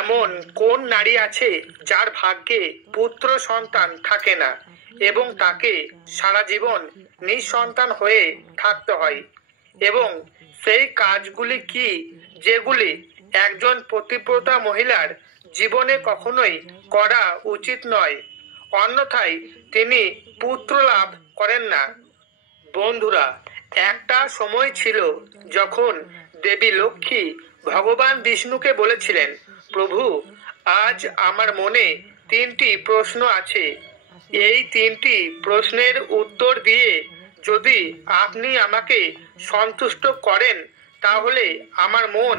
এমন কোন নারী আছে যার ভাগ্যে পুত্র সন্তান থাকে না এবং তাকে সারা জীবন নিঃসন্তান হয়ে থাকতে হয়? এবং সেই কাজগুলি কি যেগুলি একজন পতিব্রতা মহিলার জীবনে কখনোই করা উচিত নয়, অন্যথায় তিনি পুত্র লাভ করেন না? বন্ধুরা, একটা সময় ছিল যখন দেবী লক্ষ্মী ভগবান বিষ্ণুকে বলেছিলেন, প্রভু, আজ আমার মনে 3টি প্রশ্ন আছে। এই 3টি প্রশ্নের উত্তর দিয়ে যদি আপনি আমাকে সন্তুষ্ট করেন তাহলে আমার মন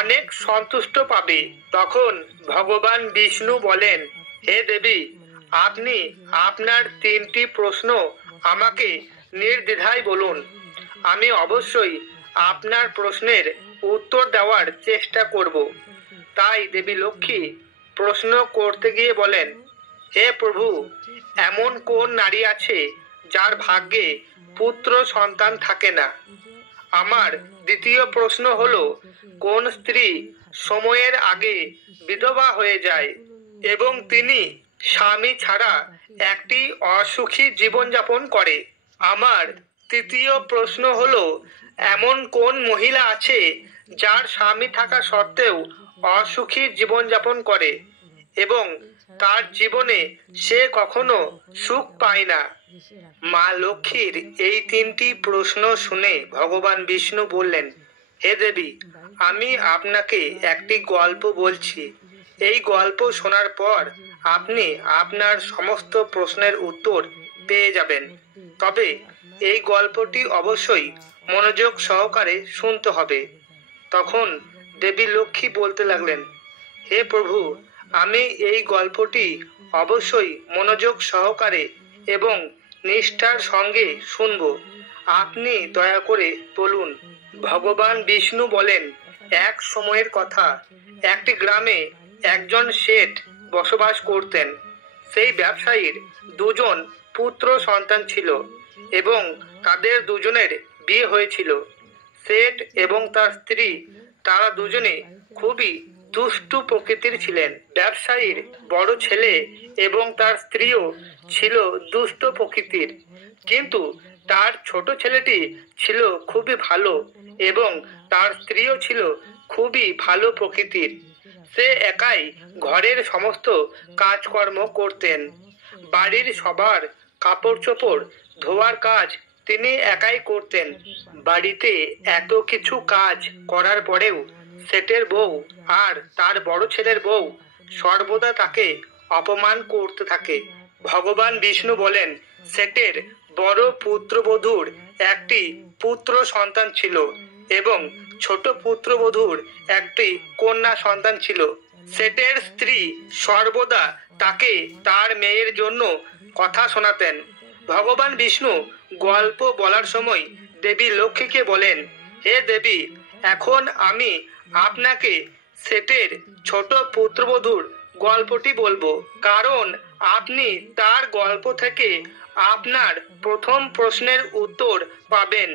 অনেক সন্তুষ্ট পাবে। তখন ভগবান বিষ্ণু বলেন, হে দেবী, আপনি আপনার 3টি প্রশ্ন আমাকে নির্দ্বিধায় বলুন। আমি অবশ্যই আপনার প্রশ্নের উত্তর দেওয়ার চেষ্টা করব। তাই দেবী লক্ষ্মী প্রশ্ন করতে গিয়ে বলেন, হে প্রভু, এমন কোন নারী আছে যার ভাগ্যে পুত্র সন্তান থাকে না? আমার দ্বিতীয় প্রশ্ন হলো, কোন স্ত্রী সময়ের আগে বিধবা হয়ে যায় এবং তিনি স্বামী ছাড়া একটি অসুখী জীবনযাপন করে? আমার তৃতীয় প্রশ্ন হলো, এমন কোন মহিলা আছে যার স্বামী থাকা সত্ত্বেও অসুখী জীবনযাপন করে এবং তার জীবনে সে কখনো সুখ পায় না? মা লক্ষ্মীর এই 3টি প্রশ্ন শুনে ভগবান বিষ্ণু বললেন, হে দেবী, আমি আপনাকে একটি গল্প বলছি। এই গল্প শোনার পর আপনি আপনার সমস্ত প্রশ্নের উত্তর পেয়ে যাবেন। তবে এই গল্পটি অবশ্যই মনোযোগ সহকারে শুনতে হবে। তখন দেবী লক্ষ্মী বলতে লাগলেন, হে প্রভু, আমি এই গল্পটি অবশ্যই মনোযোগ সহকারে এবং নিষ্ঠার সঙ্গে শুনব। আপনি দয়া করে বলুন। ভগবান বিষ্ণু বলেন, এক সময়ের কথা, একটি গ্রামে একজন শেঠ বসবাস করতেন। সেই ব্যবসায়ীর 2জন পুত্র সন্তান ছিল এবং তাদের 2জনের বিয়ে হয়েছিল। শেঠ এবং তার স্ত্রী, তারা 2জনে খুবই দুষ্টু প্রকৃতির ছিলেন। ব্যবসায়ীর বড় ছেলে এবং তার স্ত্রীও ছিল দুষ্ট প্রকৃতির, কিন্তু তার ছোট ছেলেটি ছিল খুবই ভালো এবং তার স্ত্রীও ছিল খুবই ভালো প্রকৃতির। সে একাই ঘরের সমস্ত কাজকর্ম করতেন। বাড়ির সবার কাপড় চোপড় ধোয়ার কাজ তিনি একাই করতেন। বাড়িতে এত কিছু কাজ করার পরেও শেঠের বউ আর তার বড় ছেলের বউ সর্বদা তাকে অপমান করতে থাকে। ভগবান বিষ্ণু বলেন, শেঠের বড় পুত্রবধূর একটি পুত্র সন্তান ছিল এবং ছোট পুত্রবধূর একটি কন্যা সন্তান ছিল। শেঠের স্ত্রী সর্বদা তাকে তার মেয়ের জন্য কথা শোনাতেন। ভগবান বিষ্ণু গল্প বলার সময় দেবী লক্ষ্মীকে বলেন, হে দেবী, এখন আমি আপনাকে শেঠের ছোট পুত্রবধূর গল্পটি বলবো, কারণ আপনি তার গল্প থেকে আপনার প্রথম প্রশ্নের উত্তর পাবেন।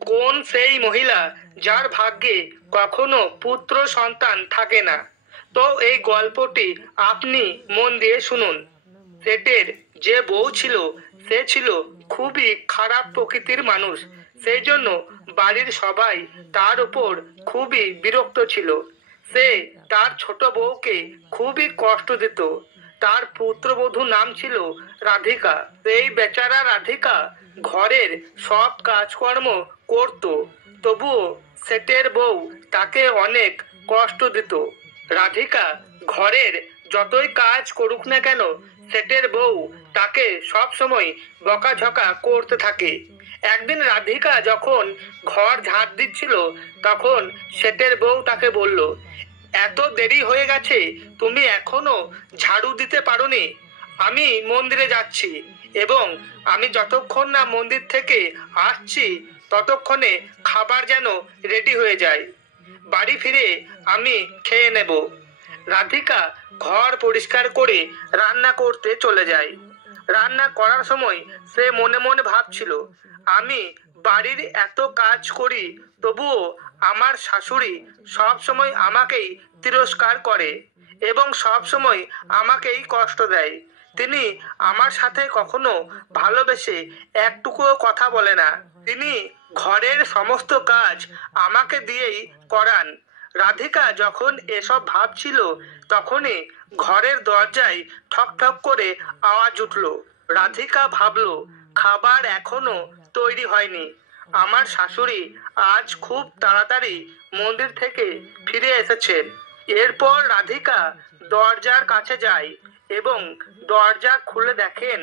কোন সেই মহিলা যার ভাগ্যে কখনো পুত্র সন্তান থাকে না? তো এই গল্পটি আপনি মন দিয়ে শুনুন। শেঠের যে বউ ছিল সে ছিল খুবই খারাপ প্রকৃতির মানুষ। সেই জন্য বাড়ির সবাই তার উপর খুবই বিরক্ত ছিল। সে তার ছোট বউকে খুবই কষ্ট দিত। তার পুত্রবধূ নাম ছিল রাধিকা। এই বেচারা রাধিকা ঘরের সব কাজকর্ম করত, তবুও শেঠের বউ তাকে অনেক কষ্ট দিত। রাধিকা ঘরের যতই কাজ করুক না কেন, শেঠের বউ তাকে সব সময় বকাঝকা করতে থাকে। একদিন রাধিকা যখন ঘর ঝাড় দিচ্ছিল, তখন শেঠের বউ তাকে বলল, এত দেরি হয়ে গেছে, তুমি এখনো ঝাড়ু দিতে পারোনি? আমি মন্দিরে যাচ্ছি এবং আমি যতক্ষণ না মন্দির থেকে আসছি ততক্ষণে খাবার যেন রেডি হয়ে যায়। বাড়ি ফিরে আমি খেয়ে নেব। রাধিকা ঘর পরিষ্কার করে রান্না করতে চলে যায়। রান্না করার সময় সে মনে মনে ভাবছিল, আমি বাড়ির এত কাজ করি, তবুও আমার শাশুড়ি সব সময় আমাকেই তিরস্কার করে। এবং সব সময় আমাকেই কষ্ট দেয়। তিনি আমার সাথে কখনো ভালোবেসে একটুকুও কথা বলে না। তিনি ঘরের সমস্ত কাজ আমাকে দিয়েই করান। রাধিকা যখন এসব ভাবছিল তখনই ঘরের দরজায় ঠক ঠক করে আওয়াজ উঠল। রাধিকা ভাবল, খাবার এখনো তৈরি হয়নি। আমার শাশুড়ি আজ খুব তাড়াতাড়ি মন্দির থেকে ফিরে এসেছেন। এরপর রাধিকা দরজার কাছে যায় এবং দরজা খুলে দেখেন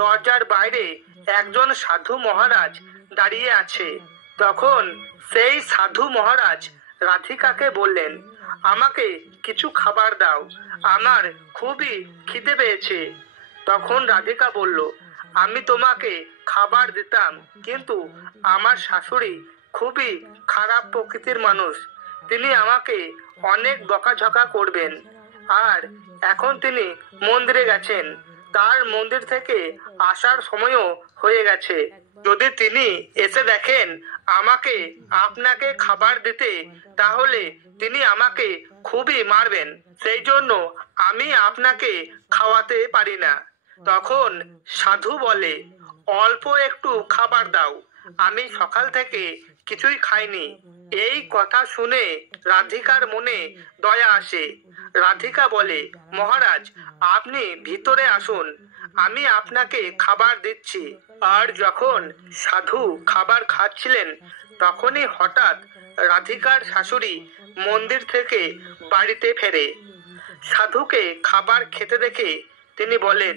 দরজার বাইরে একজন সাধু মহারাজ দাঁড়িয়ে আছে। তখন সেই সাধু মহারাজ রাধিকাকে বললেন, আমাকে কিছু খাবার দাও, আমার খুবই খিদে পেয়েছে। তখন রাধিকা বলল, আমি তোমাকে খাবার দিতাম, কিন্তু আমার শাশুড়ি খুবই খারাপ প্রকৃতির মানুষ। তিনি আমাকে অনেক বকাঝকা করবেন। আর এখন তিনি মন্দিরে গেছেন। তার মন্দির থেকে আসার সময়ও হয়ে গেছে। যদি তিনি এসে দেখেন আমাকে আপনাকে খাবার দিতে, তাহলে তিনি আমাকে খুবই মারবেন। সেই জন্য আমি আপনাকে খাওয়াতে পারি না। তখন সাধু বলে, অল্প একটু খাবার দাও, আমি সকাল থেকে কিছুই খাইনি। এই কথা শুনে রাধিকার মনে দয়া আসে। রাধিকা বলে, মহারাজ, আপনি ভিতরে আসুন, আমি আপনাকে খাবার দিচ্ছি। আর যখন সাধু খাবার খাচ্ছিলেন তখনই হঠাৎ রাধিকার শাশুড়ি মন্দির থেকে বাড়িতে ফেরে। সাধুকে খাবার খেতে দেখে তিনি বলেন,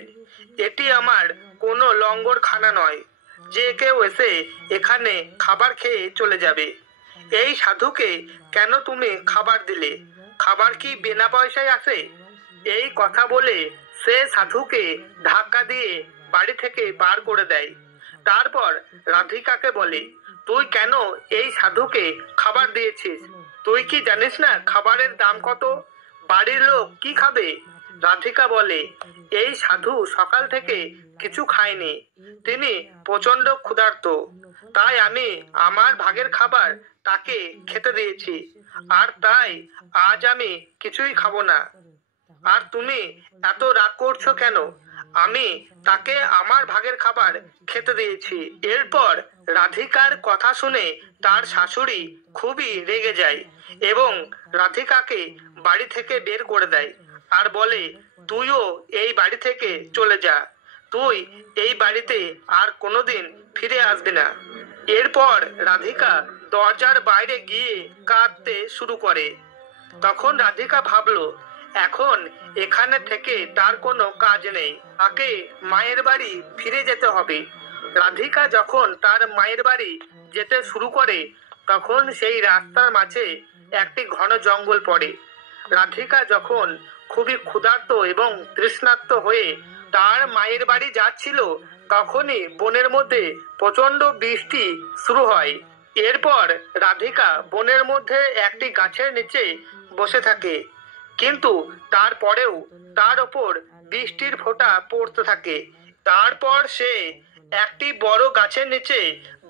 এটি আমার কোনো লঙ্গরখানা নয় যে কেউ এসে এখানে খাবার খেয়ে চলে যাবে। এই সাধুকে কেন তুমি খাবার দিলে? খাবার কি বিনা পয়সায় আসে? এই কথা বলে সে সাধুকে ধাক্কা দিয়ে বাড়ি থেকে বার করে দেয়। তারপর রাধিকাকে বলে, তুই কেন এই সাধুকে খাবার দিয়েছিস? তুই কি জানিস না খাবারের দাম কত? বাড়ির লোক কি খাবে? রাধিকা বলে, এই সাধু সকাল থেকে কিছু খায়নি, তিনি প্রচন্ড ক্ষুধার্ত, তাই আমি আমার ভাগের খাবার তাকে খেতে দিয়েছি। আর তাই আজ আমি কিছুই খাবো না। আর তুমি এত রাগ করছো কেন? আমি তাকে আমার ভাগের খাবার খেতে দিয়েছি। এরপর রাধিকার কথা শুনে তার শাশুড়ি খুবই রেগে যায় এবং রাধিকাকে বাড়ি থেকে বের করে দেয় আর বলে, তুইও এই বাড়ি থেকে চলে যা, তুই এই বাড়িতে আর কোনোদিন ফিরে আসবি না। এরপর রাধিকা দরজার বাইরে গিয়ে কাঁদতে শুরু করে। তখন রাধিকা ভাবলো, এখন এখানে থেকে তার কোনো কাজ নেই, তাকে মায়ের বাড়ি ফিরে যেতে হবে। রাধিকা যখন তার মায়ের বাড়ি যেতে শুরু করে তখন সেই রাস্তার মাঝে একটি ঘন জঙ্গল পড়ে। রাধিকা যখন খুবই ক্ষুধার্ত এবং তৃষ্ণার্ত হয়ে তার মায়ের বাড়ি যাচ্ছিল তখনই বনের মধ্যে প্রচন্ড বৃষ্টি শুরু হয়। এরপর রাধিকা বনের মধ্যে একটি গাছের নিচে বসে থাকে, কিন্তু তারপরেও তার ওপর বৃষ্টির ফোঁটা পড়তে থাকে। তারপর সে একটি বড় গাছের নিচে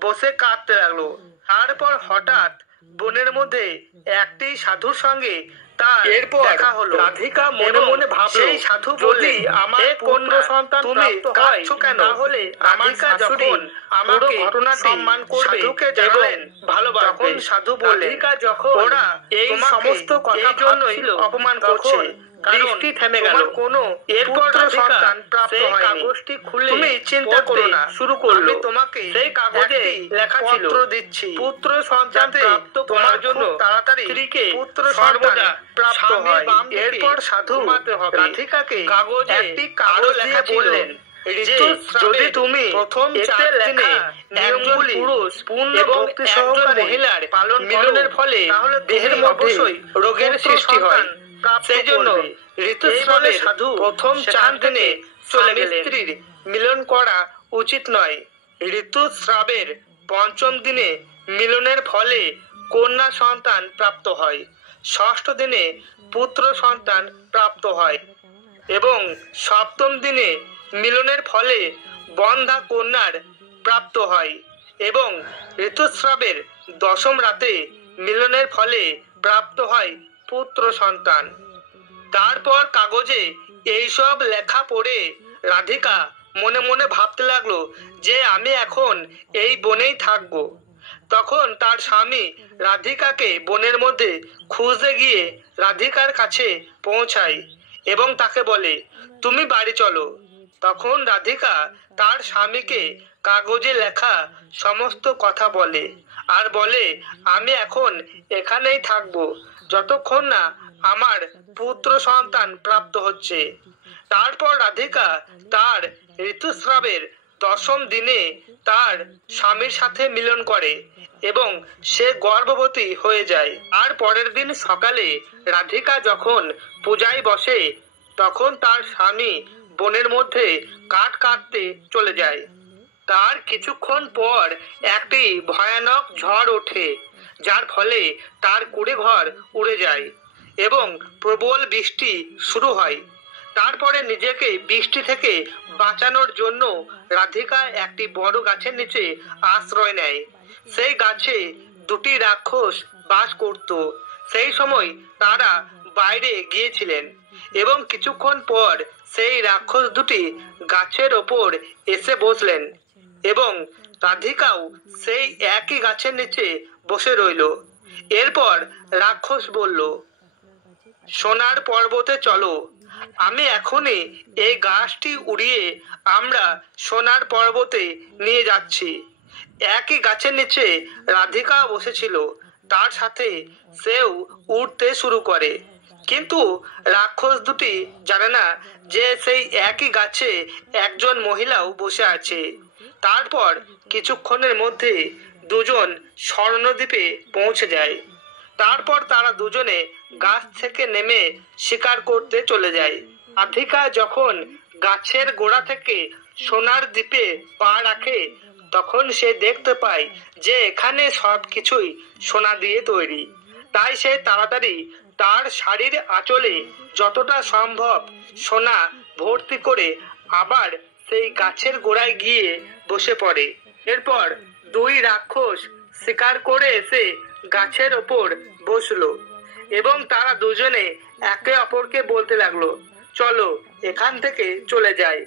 বসে কাঁদতে লাগলো। তারপর হঠাৎ বনের মধ্যে একটি সাধুর সঙ্গে তার দেখা হলো। রাধিকা মনে মনে ভাবলো, সেই সাধু বললে, আমার কন্য সন্তান তুমি কাঁদছো কেন? তাহলে রাধিকা যখন আমাকে সম্মান করবে, সাধুকে জানালেন ভালোবাসবে। সাধু বললেন, যখন ওরা এই সমস্ত কথা জন্যই অপমান করছে, বৃষ্টি থেমে গেল, কোনো এরপর সন্তান প্রাপ্ত হয়নি। কাগজটি খুলে তুমি চিন্তা করো না শুরু করলো। তোমাকে সেই কাগজে লেখা ছিল, পত্র দিচ্ছি, পুত্র সন্তান প্রাপ্ত করার জন্য তাড়াতাড়ি স্ত্রীকে পুত্র সর্বদা প্রাপ্ত হয়। এরপর সাধু রাধিকাকে কাগজে একটি কাগজ লেখা বললেন, যদি তুমি প্রথম 4 দিনে নিয়মগুলি পুরুষ এবং একজন মহিলার পালন মিলনের ফলে দেহের অবশ্যই রোগের সৃষ্টি হয়, সেই জন্য ঋতুস্রাবের সাধু প্রথম 4 দিনে চলে গেলেন। স্ত্রীর মিলন করা উচিত নয়। ঋতুস্রাবের 5ম দিনে মিলনের ফলে কন্যা সন্তান প্রাপ্ত হয়, 6ষ্ঠ দিনে পুত্র সন্তান প্রাপ্ত হয় এবং 7ম দিনে মিলনের ফলে বন্ধা কন্যার প্রাপ্ত হয় এবং ঋতুস্রাবের 10ম রাতে মিলনের ফলে প্রাপ্ত হয় পুত্র সন্তান। তারপর কাগজে এইসব লেখা পড়ে রাধিকা মনে মনে ভাবতে লাগলো যে আমি এখন এই বনেই থাকবো। তখন তার স্বামী রাধিকাকে বনের মধ্যে খুঁজতে গিয়ে রাধিকার কাছে পৌঁছায় এবং তাকে বলে, তুমি বাড়ি চলো। তখন রাধিকা তার স্বামীকে কাগজে লেখা সমস্ত কথা বলে আর বলে, আমি এখন এখানেই থাকবো যতক্ষণ না আমার পুত্র সন্তান প্রাপ্ত হচ্ছে। তারপর রাধিকা তার ঋতুস্রাবের 10ম দিনে তার স্বামীর সাথে মিলন করে এবং সে গর্ভবতী হয়ে যায়। আর পরের দিন সকালে রাধিকা যখন পূজায় বসে তখন তার স্বামী বনের মধ্যে কাঠ কাটতে চলে যায়। তার কিছুক্ষণ পর একটি ভয়ানক ঝড় ওঠে, যার ফলে তার কুঁড়ে ঘর উড়ে যায় এবং প্রবল বৃষ্টি শুরু হয়। তারপরে নিজেকে বৃষ্টি থেকে বাঁচানোর জন্য রাধিকা একটি বড় গাছের নিচে আশ্রয় নেয়। সেই গাছে 2টি রাক্ষস বাস করত। সেই সময় তারা বাইরে গিয়েছিলেন এবং কিছুক্ষণ পর সেই রাক্ষস দুটি গাছের ওপর এসে বসলেন এবং রাধিকাও সেই একই গাছের নিচে বসে রইল। এরপর রাক্ষস বলল, সোনার পর্বতে চলো, আমি এখনই এই গাছটি উড়িয়ে আমরা সোনার পর্বতে নিয়ে যাচ্ছি। একই গাছের নিচে রাধিকা বসেছিল, তার সাথে সেও উঠতে শুরু করে। কিন্তু রাক্ষস দুটি জানে না যে সেই একই গাছে একজন মহিলাও বসে আছে। তারপর কিছুক্ষণের মধ্যে দুজন স্বর্ণদ্বীপে পৌঁছে যায়। তারপর তারা দুজনে গাছ থেকে নেমে শিকার করতে চলে যায়। রাধিকা যখন গাছের গোড়া থেকে সোনার দ্বীপে পা রাখে তখন সে দেখতে পায় যে এখানে সবকিছুই সোনা দিয়ে তৈরি। তাই সে তাড়াতাড়ি তার শাড়ির আঁচলে যতটা সম্ভব সোনা ভর্তি করে আবার সেই গাছের গোড়ায় গিয়ে বসে পড়ে। এরপর 2 রাক্ষস শিকার করে এসে গাছের ওপর বসলো এবং তারা দুজনে একে অপরকে বলতে লাগলো, চলো এখান থেকে চলে যাই।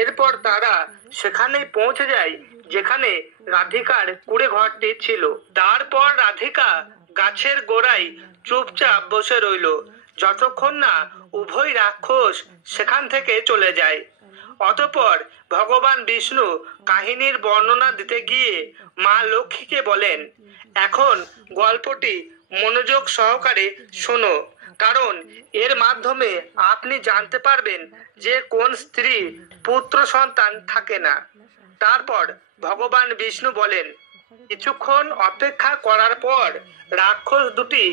এরপর তারা সেখানে পৌঁছে যায় যেখানে রাধিকার কুঁড়ে ঘরটি ছিল। তারপর রাধিকা গাছের গোড়ায় চুপচাপ বসে রইল যতক্ষণ না উভয় রাক্ষস সেখান থেকে চলে যায়। অতঃপর ভগবান বিষ্ণু কাহিনীর বর্ণনা দিতে গিয়ে মা লক্ষ্মীকে বলেন, এখন গল্পটি মনোযোগ সহকারে শোনো, কারণ এর মাধ্যমে আপনি জানতে পারবেন যে কোন স্ত্রী পুত্র সন্তান থাকে না। তারপর ভগবান বিষ্ণু বলেন, কিছুক্ষণ অপেক্ষা করার পর রাক্ষস দুটি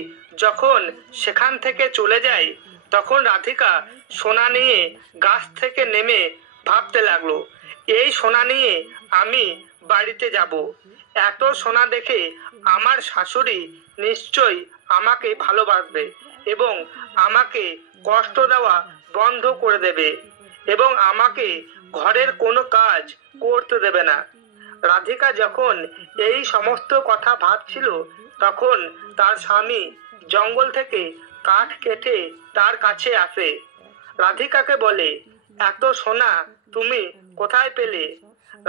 যখন সেখান থেকে চলে যায় তখন রাধিকা সোনা নিয়ে গাছ থেকে নেমে ভাবতে লাগলো, এই সোনা নিয়ে আমি বাড়িতে যাব। এত সোনা দেখে আমার শাশুড়ি নিশ্চয়ই আমাকে ভালোবাসবে এবং আমাকে কষ্ট দেওয়া বন্ধ করে দেবে এবং আমাকে ঘরের কোনো কাজ করতে দেবে না। রাধিকা যখন এই সমস্ত কথা ভাবছিল তখন তার স্বামী জঙ্গল থেকে কাঠ কেটে তার কাছে আসে। রাধিকাকে বলে, এত সোনা তুমি কোথায় পেলে?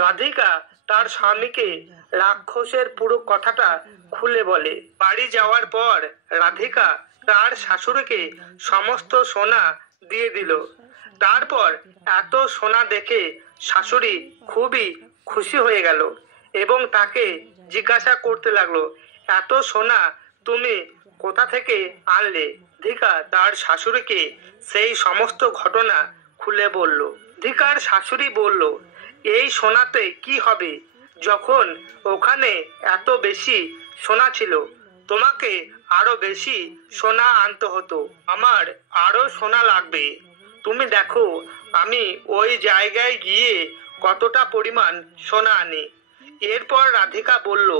রাধিকা তার স্বামীকে রাক্ষসের পুরো কথাটা খুলে বলে। বাড়ি যাওয়ার পর রাধিকা তার শাশুড়িকে সমস্ত সোনা দিয়ে দিল। তারপর এত সোনা দেখে শাশুড়ি খুবই খুশি হয়ে গেল এবং তাকে জিজ্ঞাসা করতে লাগলো, এত সোনা তুমি কোথা থেকে আনলে? রাধিকা তার শাশুড়িকে সেই সমস্ত ঘটনা খুলে বলল। রাধিকার শাশুড়ি বলল, এই সোনাতে কি হবে, যখন ওখানে এত বেশি সোনা ছিল তোমাকে আরো বেশি সোনা আনতে হতো। আমার আরো সোনা লাগবে, তুমি দেখো আমি ওই জায়গায় গিয়ে কতটা পরিমাণ সোনা আনি। এরপর রাধিকা বলল,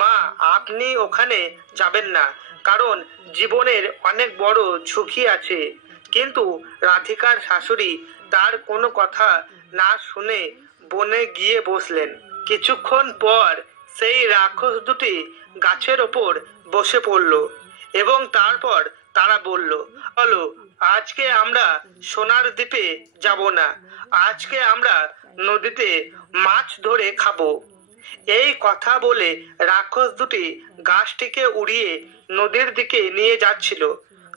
মা আপনি ওখানে যাবেন না, কারণ জীবনের অনেক বড় ঝুঁকি আছে। কিন্তু রাধিকার শাশুড়ি তার কোনো কথা না শুনে বনে গিয়ে বসলেন। কিছুক্ষণ পর সেই রাক্ষস দুটি গাছের ওপর বসে পড়ল এবং তারপর তারা বলল, চলো আজকে আমরা সোনার দ্বীপে যাব না, আজকে আমরা নদীতে মাছ ধরে খাবো। এই কথা বলে রাক্ষস দুটি গাছটিকে উড়িয়ে নদীর দিকে নিয়ে যাচ্ছিল।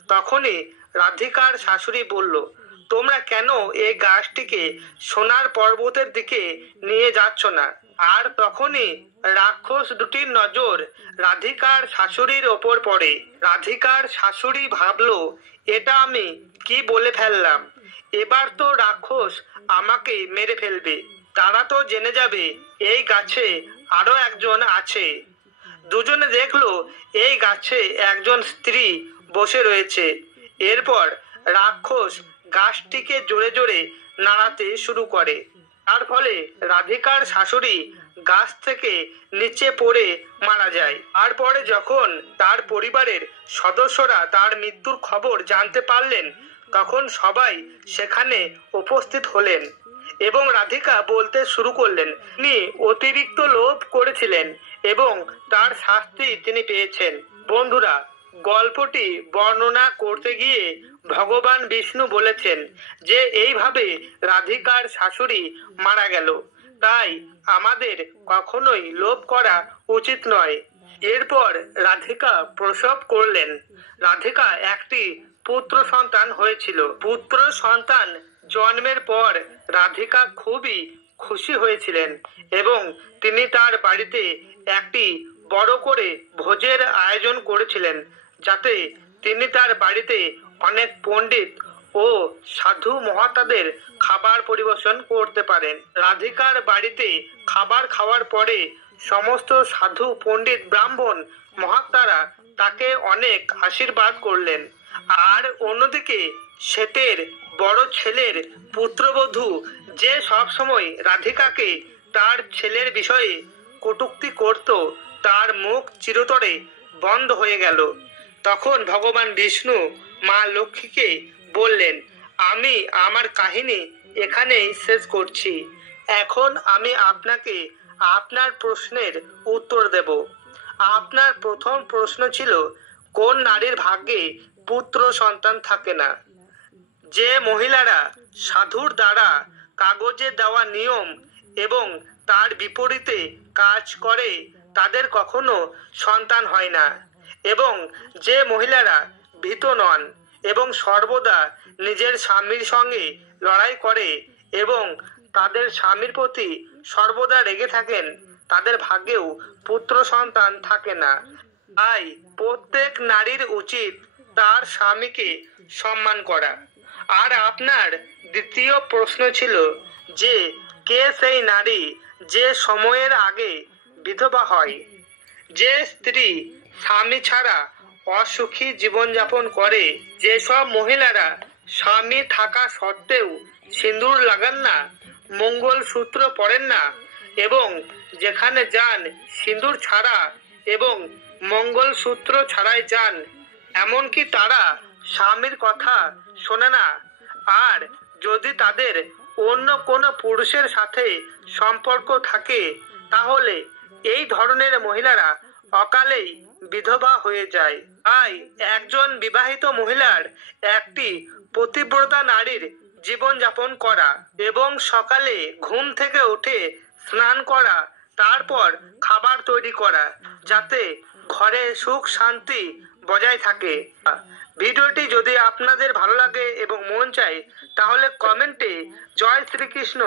তখনই রাধিকার শাশুড়ি বলল, তোমরা কেন এই গাছটিকে সোনার পর্বতের দিকে নিয়ে যাচ্ছ না? আর তখনই রাক্ষস দুটির নজর রাধিকার শাশুড়ির ওপর পড়ে। রাধিকার শাশুড়ি ভাবলো, এটা আমি কি বলে ফেললাম, এবার তো রাক্ষস আমাকে মেরে ফেলবে। তারা তো জেনে যাবে এই গাছে আরো একজন আছে। দুজনে দেখলো এই গাছে একজন স্ত্রী বসে রয়েছে। এরপর রাক্ষস গাছটিকে জোরে জোরে নাড়াতে শুরু করে। তার ফলে রাধিকার শাশুড়ি গাছ থেকে নিচে পড়ে মারা যায়। আর পরে যখন তার পরিবারের সদস্যরা তার মৃত্যুর খবর জানতে পারলেন, তখন সবাই সেখানে উপস্থিত হলেন এবং রাধিকা বলতে শুরু করলেন তিনি অতিরিক্ত লোভ করেছিলেন এবং তার শাস্তি তিনি পেয়েছেন। বন্ধুরা, গল্পটি বর্ণনা করতে গিয়ে ভগবান বিষ্ণু বলেছেন যে এইভাবে রাধিকার শাশুড়ি মারা গেল, তাই আমাদের কখনোই লোভ করা উচিত নয়। এরপর রাধিকা প্রসব করলেন। রাধিকা একটি পুত্র সন্তান হয়েছিল। পুত্র সন্তান জন্মের পর রাধিকা খুবই খুশি হয়েছিলেন এবং তিনি তার বাড়িতে একটি বড় করে ভোজের আয়োজন করেছিলেন, যাতে তিনি তার বাড়িতে অনেক পণ্ডিত ও সাধু মহাত্মাদের খাবার পরিবেশন করতে পারেন। রাধিকার বাড়িতে খাবার খাওয়ার পরে সমস্ত সাধু পণ্ডিত ব্রাহ্মণ মহাত্মারা তাকে অনেক আশীর্বাদ করলেন। আর অন্যদিকে শ্বেতের বড় ছেলের পুত্রবধূ যে সব সময় রাধিকাকে তার ছেলের বিষয়ে কটূক্তি করত, তার মুখ চিরতরে বন্ধ হয়ে গেল। তখন ভগবান বিষ্ণু মা লক্ষ্মীকে বললেন, আমি আমার কাহিনী এখানেই শেষ করছি। এখন আমি আপনাকে আপনার প্রশ্নের উত্তর দেব। আপনার প্রথম প্রশ্ন ছিল, কোন নারীর ভাগ্যে পুত্র সন্তান থাকে না? যে মহিলারা সাধুর দ্বারা কাগজে দেওয়া নিয়ম এবং তার বিপরীতে কাজ করে তাদের কখনো সন্তান হয় না। এবং যে মহিলারা ভীত নন এবং সর্বদা নিজের স্বামীর সঙ্গে লড়াই করে এবং তাদের স্বামীর প্রতি সর্বদা রেগে থাকেন, তাদের ভাগ্যেও পুত্র সন্তান থাকে না। তাই প্রত্যেক নারীর উচিত তার স্বামীকে সম্মান করা। আর আপনার দ্বিতীয় প্রশ্ন ছিল যে কে সেই নারী যে সময়ের আগে বিধবা হয়? যে স্ত্রী স্বামী ছাড়া অসুখী জীবনযাপন করে, যেসব মহিলারা স্বামী থাকা সত্ত্বেও সিঁদুর লাগান না, মঙ্গলসূত্র পরেন না এবং যেখানে যান সিঁদুর ছাড়া এবং মঙ্গলসূত্র ছাড়াই যান, এমনকি তারা স্বামীর কথা শোনে না। আর যদি তাদের অন্য কোনো পুরুষের সাথে সম্পর্ক থাকে, তাহলে এই ধরনের মহিলারা অকালেই বিধবা হয়ে যায়। তাই একজন বিবাহিত মহিলার একটি পতিব্রতা নারীর জীবনযাপন করা এবং সকালে ঘুম থেকে উঠে স্নান করা, তারপর খাবার তৈরি করা, যাতে ঘরে সুখ শান্তি বজায় থাকে। ভিডিওটি যদি আপনাদের ভালো লাগে এবং মন চায়, তাহলে কমেন্টে জয় শ্রীকৃষ্ণ